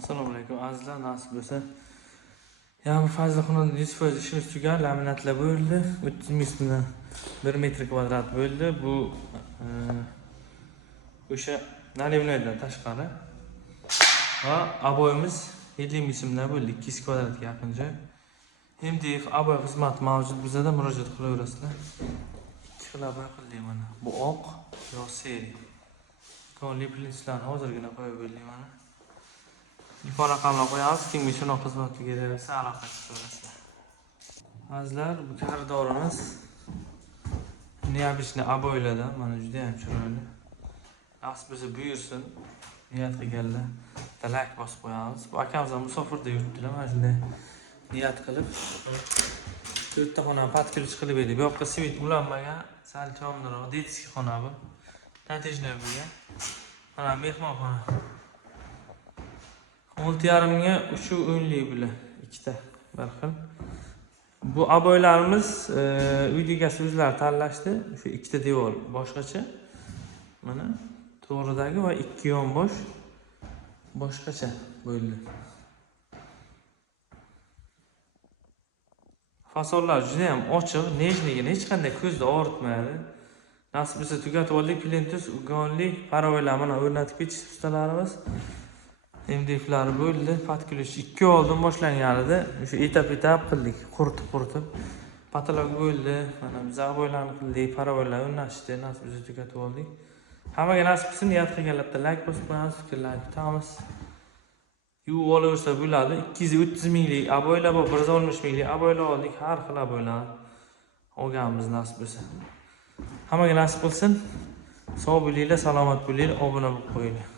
Assalomu alaykum azizlar, nasib bo'lsa. Yana Fazlixonning 100% ishimiz tugan, laminatlar bo'ldi. 30 metrdan 1 metr kvadrat bo'ldi. Bu o'sha nalimlardan tashqari. Va aboyimiz 50 metrdan bo'ldi, 200 kvadratga yaqin joy. MDF aboy xizmat mavjud, bizda murojaat qilaverasizlar. Ikki xil aboy qildim mana. Bu oq yo seri. Konli plintslarni hozirgina qo'yib berdim mana. Telefon raqamini qo'yamiz, kimga shunaqa xizmatga keraksa aloqa qilaverasizlar. Azizlar, bu koridorimiz neobычный aboylardan, mana juda ham chiroyli. Nasib bo'lsa buyursin, niyat qilganlar like bosib qo'yamiz. Bu akamiz ham musofirda yuribdilar, mana shunday niyat qilib 4 ta xona patkilch qilib edi. Bu yoqqa svit ulanmagan, sal chomliroq, detskiy xona bu. Natijada bo'lgan. Mana mehmonxona. 6,5 ga 3 o'nlik bilan ikkita bir xil. Bu aboylarimiz uy egasi o'zlari tanlashdi. Shu ikkita devor boshqacha. Mana to'g'ridagi va ikki yonbosh boshqacha bo'ldi. Fasonlar juda ham ochiq, nejligini hech qanday ko'zni og'ritmaydi. Nasib bo'lsa tugatib oldik, plintus, ugonlik, parovoylar mana o'rnatib ketish ustalarimiz. MDF'lari bo'ldi, patkilish 2 oldin boshlanganida o'sha etap-etap qildik, quritib. Patolog bo'ldi, mana biz aboylarni qildik, parovoylar o'rnashdi, nasib bo'lsa tugatib oldik. Hammaga nasib qilsin, niyat qilganlarga like bosib qo'yamiz, fikrlarni kutamiz. Yuvib olaversa bo'ladi. 230 minglik aboylar bor, 160 minglik aboylar oldik, har xil aboylar olganmiz nasib bo'lsa. Hammaga nasib qilsin. Sog' bo'linglar, salomat bo'linglar, obuna bo'lib qo'yinglar.